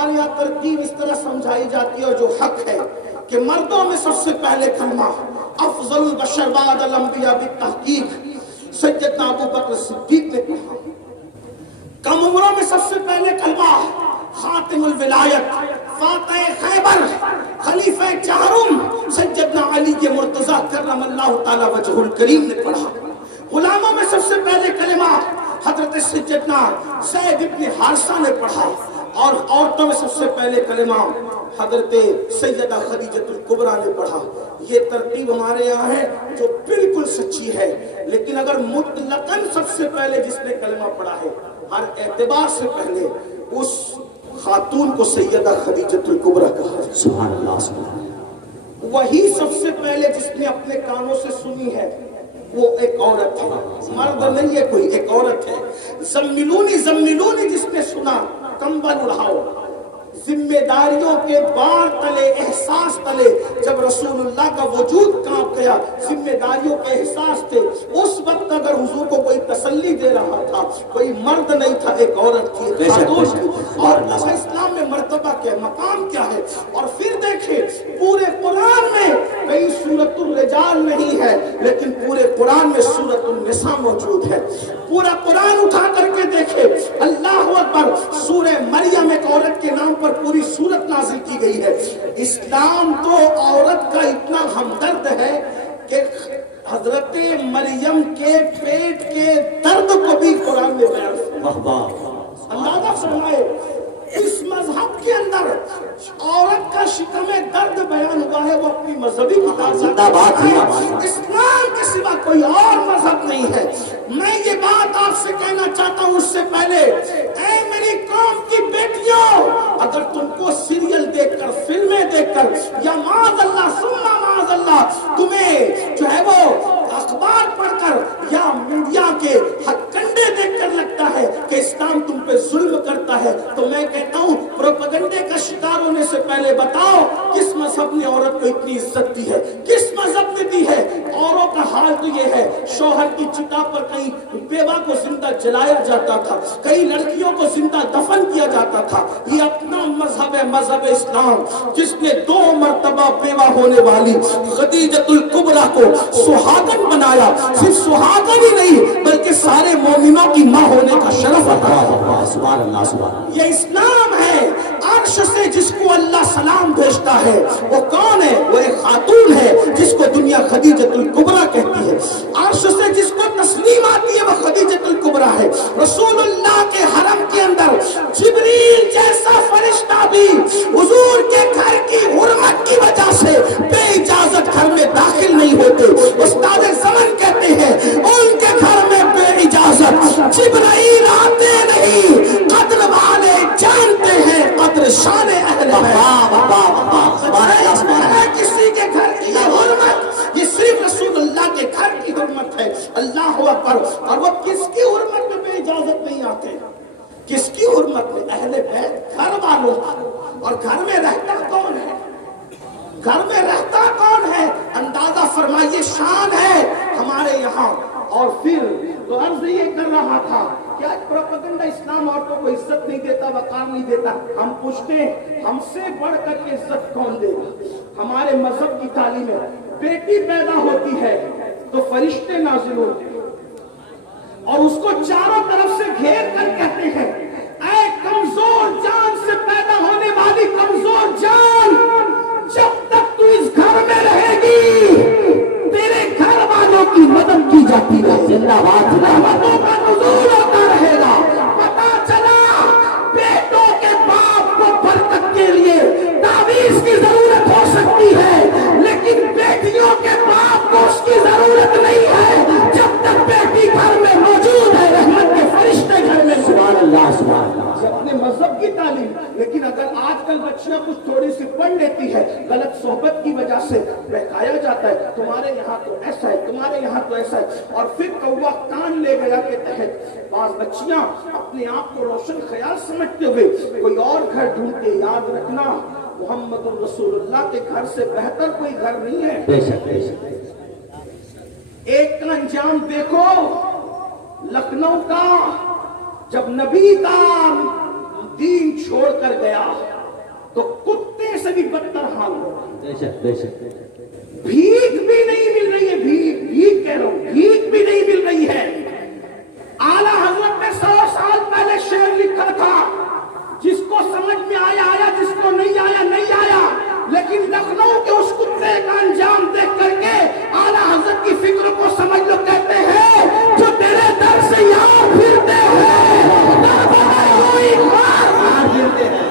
ہمارے یہاں ترتیب اس طرح سمجھائی جاتی ہے اور جو حق ہے کہ مردوں میں سب سے پہلے کلمہ افضل البشر بعد الانبیاء بالتحقیق سیدنا ابو بکر صدیق نے پڑھا. کم عمروں میں سب سے پہلے کلمہ خاتم الولایت فاتح خیبر خلیفہ چہارم سیدنا علی کے مرتضی کرم اللہ تعالی وجہ الکریم نے پڑھا. غلاموں میں سب سے پہلے کلمہ حضرت سیدنا زید بن حارثہ نے پڑھا. اور عورتوں میں سب سے پہلے کلمہ حضرت سیدہ خدیجہ الکبریٰ نے پڑھا. یہ ترتیب ہمارے یہاں ہے جو بالکل سچی ہے، لیکن اگر مطلقاً سب سے پہلے جس نے کلمہ پڑھا ہے ہر اعتبار سے پہلے اس خاتون کو سیدہ خدیجہ الکبریٰ کہا ہے. سبحان اللہ سبحان اللہ. وہی سب سے پہلے جس نے اپنے کانوں سے سنی ہے وہ ایک عورت ہے، مرد نہیں ہے کوئی، ایک عورت ہے. زملونی زملونی جس نے سنا، کمبل اڑاؤ. ذمہ داریوں کے بار تلے، احساس تلے جب رسول اللہ کا وجود کانپ گیا، ذمہ داریوں کے احساس تھے. اس وقت اگر حضور کو کوئی تسلی دے رہا تھا، کوئی مرد نہیں تھا، ایک عورت تھی، خاتون تھی. اور اسلام میں مرتبہ کیا، مقام کیا ہے. اور پھر دیکھیں پورے قرآن میں کئی سورۃ الرجال نہیں ہے، لیکن پورے قرآن میں سورۃ النساء موجود ہے. پورا قرآن اٹھا کر کے دیکھیں، اللہ اکبر، سورہ مریم ایک عورت کے نام پر پوری سورت نازل کی گئی ہے. اسلام تو عورت کا اتنا ہمدرد ہے کہ حضرت مریم کے پیٹ کے درد کو بھی قرآن میں بیان کیا. اندازہ فرمائے اس مذہب کے اندر عورت کا شکم درد بیان ہوا ہے، وہ اپنی مذہبی کتاب اسلام کے سوا کوئی اور مذہب نہیں ہے. میں یہ بات آپ سے کہنا چاہتا ہوں اس سے پہلے، اے میری قوم کی بیٹیوں، اگر تم کو سیریل دیکھ کر، فلمیں دیکھ کر، یا معاذ اللہ ثم معاذ اللہ تمہیں جو ہے وہ اخبار پڑھ کر یا میڈیا کے کنڈے دیکھ کر لگتا ہے کہ اسلام تم پہ ظلم کرتا ہے، تو میں کہتا ہوں پروپیگنڈے کا شکار ہونے سے پہلے بتاؤ کس مذہب نے عورت کو اتنی عزت دی ہے، کس مذہب نے دی ہے. عورتوں کا حال تو یہ ہے، شوہر کی چتا پر کہیں بیوہ کو زندہ جلایا جاتا تھا، کئی لڑکیوں کو زندہ دفن کیا جاتا تھا. یہ اپنا مذہب ہے، مذہب اسلام، جس نے 2 مرتبہ بیوہ ہونے والی خدیجہ الکبریٰ کو سہاگن بنایا. صرف سہاگن ہی نہیں بلکہ سارے مومنوں کی ماں ہونے کا شرف عطا. سبحان اللہ سبحان اللہ. یہ اسلام ہے. عرش سے جس کو اللہ سلام بھیجتا ہے وہ کون ہے؟ وہ ایک خاتون ہے جس کو دنیا خدیجہ الکبریٰ کہتی ہے. عرش سے جس کو تسلیم آتی ہے وہ خدیجہ الکبریٰ ہے. رسول اللہ کے حرم کے اندر جبریل جیسا فرشتہ بھی حضور کے گھر کی حرمت کی وجہ سے بے اجازت گھر میں داخل نہیں ہوتے. استاد زمن کہتے ہیں ان کے گھر میں بے اجازت جبرائیل آتے نہیں. قدر والے جانتے ہیں قدر شان اہل ہے. کسی کے گھر کی حرمت یہ صرف رسول اللہ کے گھر کی حرمت ہے. اللہ اکبر. اور وہ کس کی حرمت میں بے اجازت نہیں آتے؟ کس کی حرمت میں؟ اہل بیت، گھر والوں. اور گھر میں رہتا کون ہے؟ گھر میں رہتا کون ہے؟ اندازہ فرمائیے. شان ہے ہمارے یہاں. اور پھر تو عرض یہ کر رہا تھا کہ آج پروپیگنڈا اسلام عورتوں کو عزت نہیں دیتا، وقار نہیں دیتا. ہم پوچھتے ہیں ہم سے بڑھ کر کے عزت کون دے گا؟ ہمارے مذہب کی تعلیم ہے بیٹی پیدا ہوتی ہے تو فرشتے نازل ہوتے ہیں اور اس کو چاروں طرف سے گھیر کر کہتے ہیں اے کمزور جان سے پیدا ہونے والی کمزور جان، جب تک تو اس گھر میں رہے گی تیرے گھر والوں کی مدد کی جاتی ہے. زندہ باد رحمتوں کا نزول ہوتا رہے گا. پتا چلا بیٹوں کے باپ کو برکت کے لیے تعویذ کی ضرورت ہو سکتی ہے، لیکن بیٹیوں کے باپ کو اس کی ضرورت نہیں ہے جب تک بیٹی گھر میں موجود ہے. رحمت کے فرشتے گھر میں. سبحان اللہ سبحان اللہ. اپنے مذہب کی تعلیم. لیکن اگر آج کل بچیاں کچھ تھوڑی سی پڑھ لیتی ہے، غلط صحبت کی وجہ سے بہکایا جاتا ہے تمہارے یہاں تو ایسا ہے، تمہارے یہاں تو ایسا ہے. اور پھر کوا کان لے گیا کے تحت بعض بچیاں اپنے آپ کو روشن خیال سمجھتے ہوئے کوئی اور گھر ڈھونڈتے. یاد رکھنا محمد رسول اللہ کے گھر سے بہتر کوئی گھر نہیں ہے. بے شک بے شک. ایک کا انجام دیکھو لکھنؤ کا، جب نبی کا دین چھوڑ کر گیا تو کتے سے بھی بدتر حال ہوگا. بے شک بے شک. بھیک بھی نہیں مل رہی ہے, بھیک کہہ رہا ہوں, بھیک بھی نہیں مل رہی ہے. اعلیٰ حضرت نے 100 سال پہلے شعر لکھا تھا, جس کو سمجھ میں آیا آیا, جس کو نہیں آیا نہیں آیا. لیکن لکھنؤ کے اس کتے کا انجام دیکھ کر کے اعلیٰ حضرت کی فکر کو سمجھ لو. کہتے ہیں جو تیرے در سے یار پھرتے ہیں در بدر یوں ہی مار پھرتے ہیں.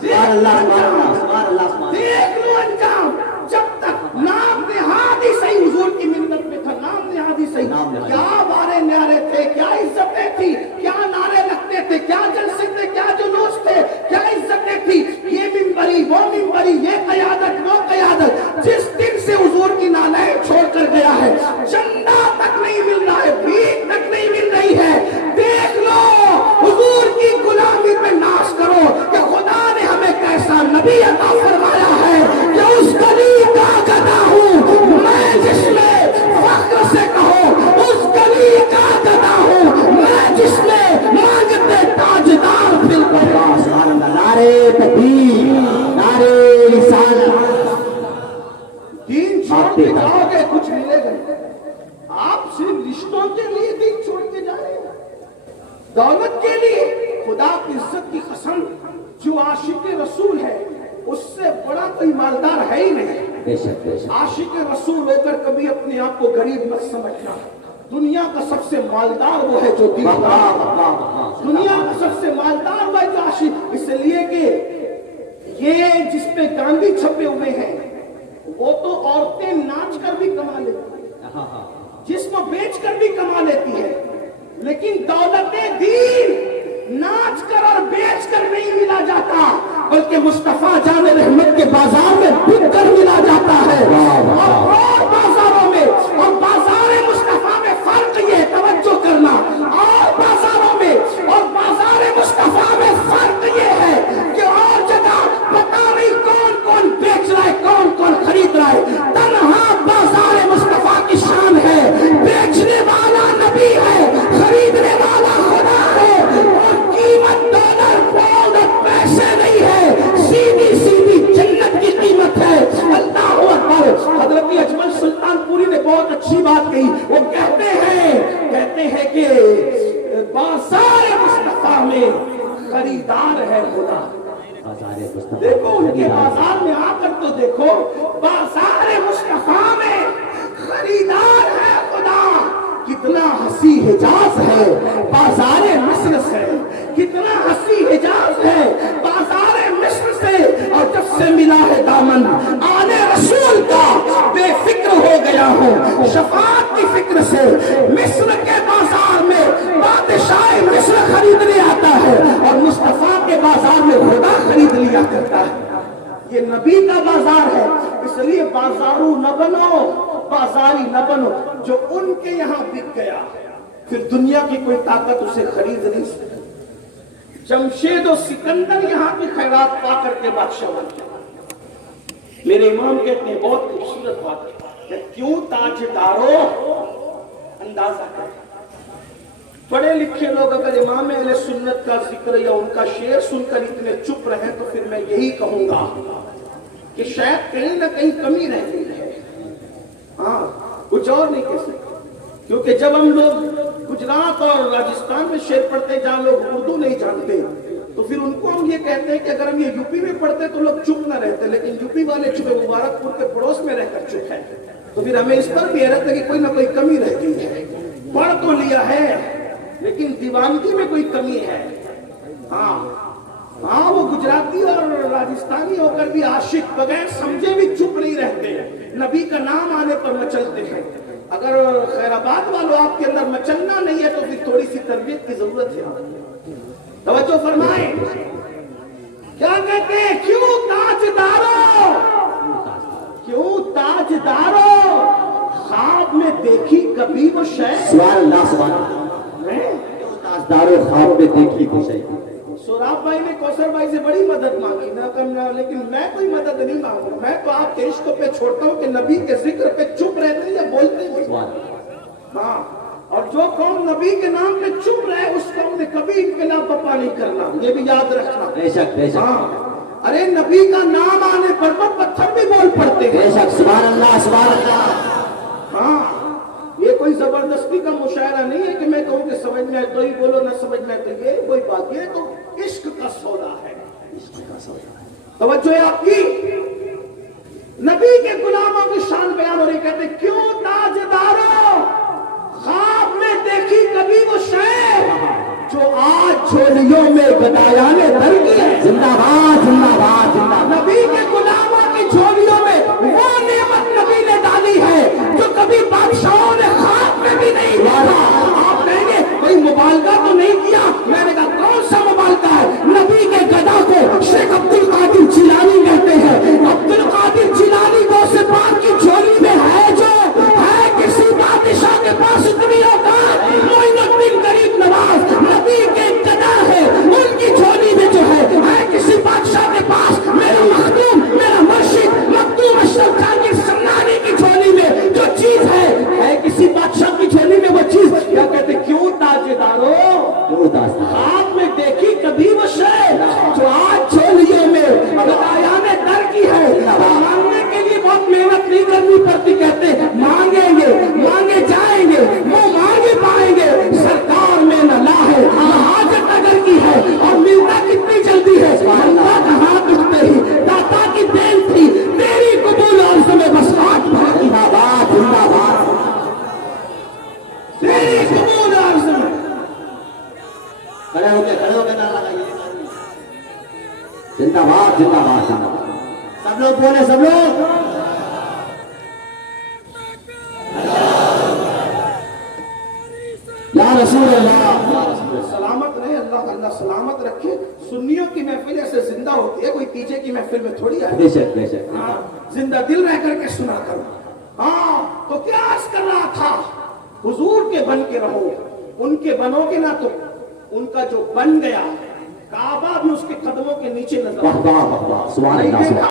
سبحان اللہ سبحان اللہ سبحان اللہ. دیکھ لو انجام. جب تک نام نہاد ہی صحیح حضور کی ملت میں تھا, نام نہاد ہی صحیح, کیا بارے نیارے تھے, کیا عزتیں تھی, کیا نعرے لگتے تھے, کیا جلسے تھے, کیا جلوس تھے, کیا عزتیں تھی. یہ ممبری وہ ممبری, یہ قیادت وہ قیادت. جس دن سے حضور کی نالائیں چھوڑ کر گیا ہے, چندہ تک نہیں مل رہا ہے, بھیک تک نہیں مل رہی ہے. دیکھ لو حضور کی غلامی پہ ناز کرو کہ خدا نے ہمیں کیسا نبی عطا فرمایا ہے کہ اس گلی کا گدا ہوں میں, جس میں فخر سے کہو اس گلی کا گدا ہوں میں, جس میں مانگتے تاجدار پھر اللہ سبحان اللہ. نعرے تکبیر, نعرے رسالت. دین چھوڑ کے جاؤ گے کچھ ملے گا. آپ صرف رشتوں کے لیے دین چھوڑ کے جا رہے ہیں, دولت کے لیے. خدا کی عزت کی قسم, جو عاشق رسول ہے اس سے بڑا کوئی مالدار ہے ہی نہیں. بے شک بے شک. عاشق رسول ہو کر کبھی اپنے آپ کو غریب مت سمجھنا. دنیا کا سب سے مالدار وہ ہے جو دیندار, دنیا کا سب سے مالدار وہ ہے جو عاشق. اس لیے کہ یہ جس پہ گاندھی چھپے ہوئے ہیں وہ تو عورتیں ناچ کر بھی کما لیتی ہیں, جسم بیچ کر بھی کما لیتی ہے, لیکن دولت دین ناچ کر اور بیچ کر نہیں ملا جاتا, بلکہ مصطفیٰ جان رحمت کے بازار میں بک کر ملا جاتا ہے. اور بازاروں میں اور بازار مصطفیٰ میں فرق یہ, توجہ کرنا, اور بازاروں میں اور بازار مصطفیٰ میں فرق یہ ہے کہ اور جگہ پتہ نہیں کون کون بیچ رہا ہے, کون کون خرید رہا ہے. تنہا بازار مصطفیٰ کی شان ہے, بیچنے والا نبی ہے, خریدنے والا خدا ہے, اور قیمت ڈالر پاؤنڈ پیسے نہیں ہے, سیدھی سیدھی جنت کی قیمت ہے. اللہ اکبر. حضرت اجمل سلطان پوری نے بہت اچھی بات کہی. وہ کہتے ہیں کہ بازار مصطفیٰ میں خریدار ہے خدا. دیکھو ان کے بازار میں آ کر تو دیکھو, بازار مصطفیٰ میں خریدار ہے خدا. کتنا ہنسی حجاز ہے بازار مصر سے, کتنا ہنسی حجاز ہے بازار مصر سے. اور جب سے ملا ہے دامن آنے رسول کا بے فکر ہو گیا ہوں شفاعت کی فکر سے. مصر کے بازار میں بادشاہ مصر خریدنے آتا ہے اور مصطفیٰ کے بازار میں خدا خرید لیا کرتا ہے. یہ نبی کا بازار ہے, اس لیے بازارو نہ بنو, بازاری نہ بنو. جو ان کے یہاں بک گیا پھر دنیا کی کوئی طاقت اسے خرید نہیں سکتی. جمشید و سکندر یہاں کی خیرات پا کر کے بادشاہ بنتے. میرے امام کہتے ہیں بہت خوبصورت بات ہے کہ کیوں تاجدارو اندازہ کریں. پڑھے لکھے لوگ اگر امام اہل سنت کا ذکر یا ان کا شعر سن کر اتنے چپ رہے تو پھر میں یہی کہوں گا کہ شاید کہیں نہ کہیں کمی رہ گئی ہے. ہاں, کچھ اور نہیں کہہ سکتے, کیونکہ جب ہم لوگ گجرات اور راجستھان میں شعر پڑھتے جہاں لوگ اردو نہیں جانتے تو پھر ان کو ہم یہ کہتے ہیں کہ اگر ہم یہ یو پی میں پڑھتے تو لوگ چپ نہ رہتے, لیکن یو پی والے چپ مبارک پور کے پڑوس میں رہ کر چپ ہے, تو پھر ہمیں اس پر بھی حیرت ہے کہ کوئی نہ کوئی کمی رہ گئی ہے. پڑھ تو لیا ہے لیکن دیوانگی میں کوئی کمی ہے. ہاں وہ گجراتی اور راجستھانی ہو کر بھی عاشق بغیر سمجھے بھی چپ نہیں رہتے, نبی کا نام آنے پر مچلتے ہیں. اگر خیر آباد والوں آپ کے اندر مچلنا نہیں ہے تو پھر تھوڑی سی تربیت کی ضرورت ہے. توجہ فرمائیں, کیا کہتے ہیں, کیوں تاجدارو, کیوں تاجدارو خواب میں دیکھی کبھی وہ شے. سبحان اللہ سبحان اللہ. تاجدارو خواب میں دیکھی وہ شے. سوراب بھائی نے کوثر بھائی سے بڑی مدد مانگی نہ کرنا, لیکن میں کوئی مدد نہیں مانگوں. میں تو آپ کے عشق پہ چھوڑتا ہوں کہ نبی کے ذکر پہ چپ رہتے یا بولتے ہیں. ہاں, اور جو قوم نبی کے نام پہ چپ رہے اس قوم نے کبھی انقلاب برپا نہیں کرنا، یہ بھی یاد رکھنا۔ بے شک بے شک، ہاں ارے نبی کا نام آنے پر پتھر بھی بول پڑتے ہیں۔ بے شک، سبحان اللہ سبحان اللہ۔ ہاں یہ کوئی زبردستی کا مشاعرہ نہیں ہے کہ میں کہوں کہ سمجھ میں تو ہی بولو، نہ سمجھ میں تو یہ کوئی بات، یہ تو عشق کا سودا ہے۔ توجہ ہے آپ کی؟ نبی کے غلاموں کی شان بیان ہو رہی، کہتے کیوں تاجدارو خواب میں دیکھی کبھی وہ شے جو آج جھولیوں میں گدایاں نے بھر کی ہے۔ زندہ باد زندہ باد زندہ باد۔ نبی کے غلاموں کی جھولیوں میں وہ نعمت نبی نے ڈالی ہے جو کبھی بادشاہوں نے خواب میں بھی نہیں ڈالا۔ آپ کہیں گے کوئی مبالغہ تو نہیں کیا، میں نے کہا کون سا مبالغہ ہے؟ نبی کے گدا کو شیخ عبد القادر جیلانی کہتے ہیں۔ عبد القادر جیلانی کو سے پاک کی جھولی میں ہے جو ہے کسی بادشاہ کے پاس اتنی اوقات، معین الدین غریب نواز نبی کے گدا ہے، ان کی جھولی میں جو ہے کسی بادشاہ کے پاس میرا مخدوم میرا مرشد مخدوم اشرف جہانگیر سمنانی کی جھولی میں جو چیز ہے کسی بادشاہ کی جھولی میں وہ چیز۔ کیا کہتے کیوں تاجدارو خواب میں دیکھی کبھی وہ شے جو آج جھولیوں میں گدایاں نے در کی ہے۔ مانگنے کے لیے بہت محنت نہیں کرنی پڑتی، کہتے مانگیں گے مانگے جائیں گے وہ مانگے پائیں گے، سرکار میں نہ لا ہے نہ حاجت اگر کی ہے، اور ملتا کتنی جلدی ہے۔ اللہ کا ہاتھ اٹھتے ہی داتا کی دین تھی تیری قبول عرض میں بس ہاتھ بھر زندہ باد زندہ باد۔ تیری قبول عرض میں۔ کھڑے ہو کے نہ لگائیے، زندہ باد زندہ باد زندہ باد۔ سب لوگ بولے، سب لوگ یا رسول اللہ۔ سلامت رہے، اللہ سلامت رکھے۔ سنیوں کی محفل ایسے زندہ ہوتی ہے، کوئی پیچھے کی محفل میں تھوڑی آئے۔ بے شک بے شک۔ ہاں، زندہ دل رہ کر کے سنا کرو۔ ہاں تو کیا عرض کر رہا تھا؟ حضور کے بن کے رہو، ان کے بنو گے نہ تو ان کا جو بن گیا کعبہ بھی اس کے قدموں کے نیچے نظر واہ واہ واہ، سبحان اللہ۔